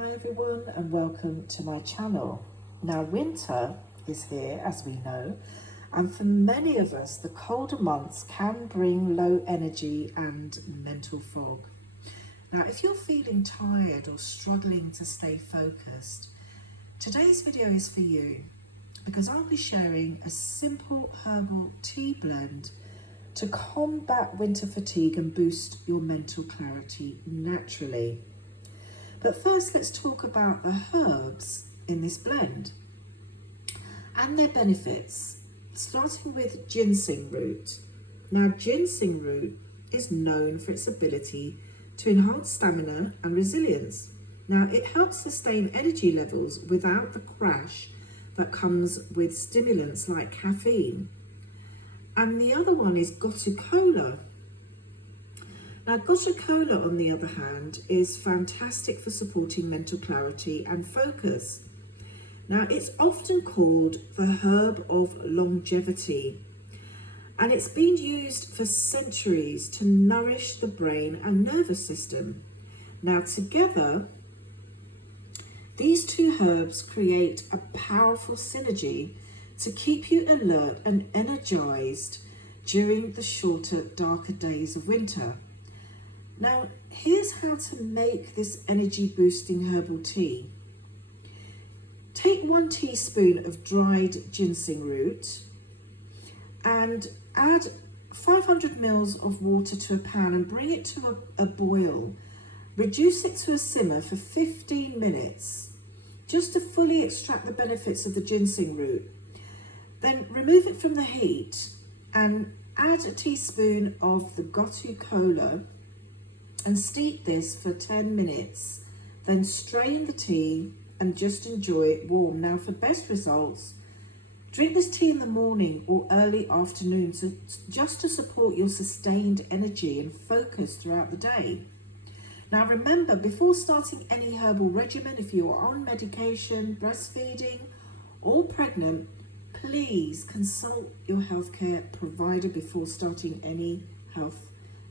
Hi everyone and welcome to my channel. Now winter is here, as we know, and for many of us the colder months can bring low energy and mental fog. Now if you're feeling tired or struggling to stay focused, today's video is for you because I'll be sharing a simple herbal tea blend to combat winter fatigue and boost your mental clarity naturally. But first, let's talk about the herbs in this blend and their benefits, starting with ginseng root. Now, ginseng root is known for its ability to enhance stamina and resilience. Now, it helps sustain energy levels without the crash that comes with stimulants like caffeine. And the other one is kola. Now, gotu, on the other hand, is fantastic for supporting mental clarity and focus. Now, it's often called the herb of longevity, and it's been used for centuries to nourish the brain and nervous system. Now, together, these two herbs create a powerful synergy to keep you alert and energized during the shorter, darker days of winter. Now, here's how to make this energy boosting herbal tea. Take 1 teaspoon of dried ginseng root and add 500 mils of water to a pan and bring it to a boil. Reduce it to a simmer for 15 minutes just to fully extract the benefits of the ginseng root. Then remove it from the heat and add a teaspoon of the kola and steep this for 10 minutes. Then strain the tea and just enjoy it warm. Now, for best results, drink this tea in the morning or early afternoon, so just to support your sustained energy and focus throughout the day. Now remember, before starting any herbal regimen, if you are on medication, breastfeeding or pregnant, please consult your healthcare provider before starting any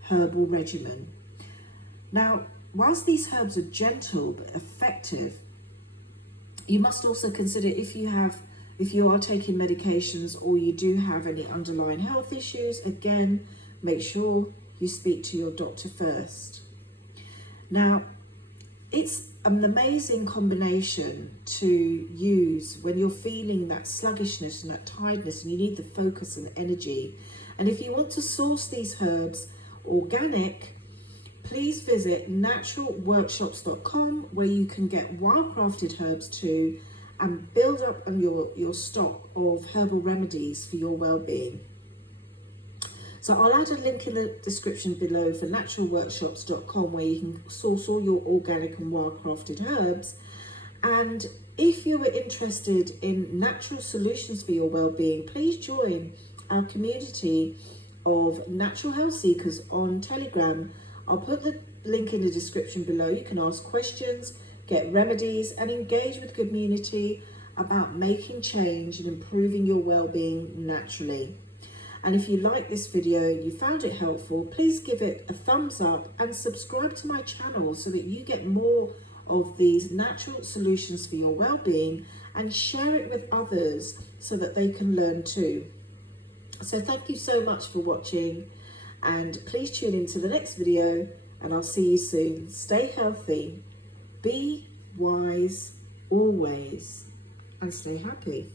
herbal regimen. Now, whilst these herbs are gentle but effective, you must also consider if you are taking medications or you do have any underlying health issues, again, make sure you speak to your doctor first. Now, it's an amazing combination to use when you're feeling that sluggishness and that tiredness and you need the focus and energy. And if you want to source these herbs organic, please visit naturalworkshops.com where you can get wildcrafted herbs too and build up on your stock of herbal remedies for your well-being. So I'll add a link in the description below for naturalworkshops.com where you can source all your organic and wildcrafted herbs. And if you are interested in natural solutions for your well-being, please join our community of natural health seekers on Telegram. I'll put the link in the description below. You can ask questions, get remedies, and engage with the community about making change and improving your well-being naturally. And if you like this video, you found it helpful, please give it a thumbs up and subscribe to my channel so that you get more of these natural solutions for your well-being, and share it with others so that they can learn too. So thank you so much for watching. And please tune into the next video and I'll see you soon. Stay healthy, be wise always, and stay happy.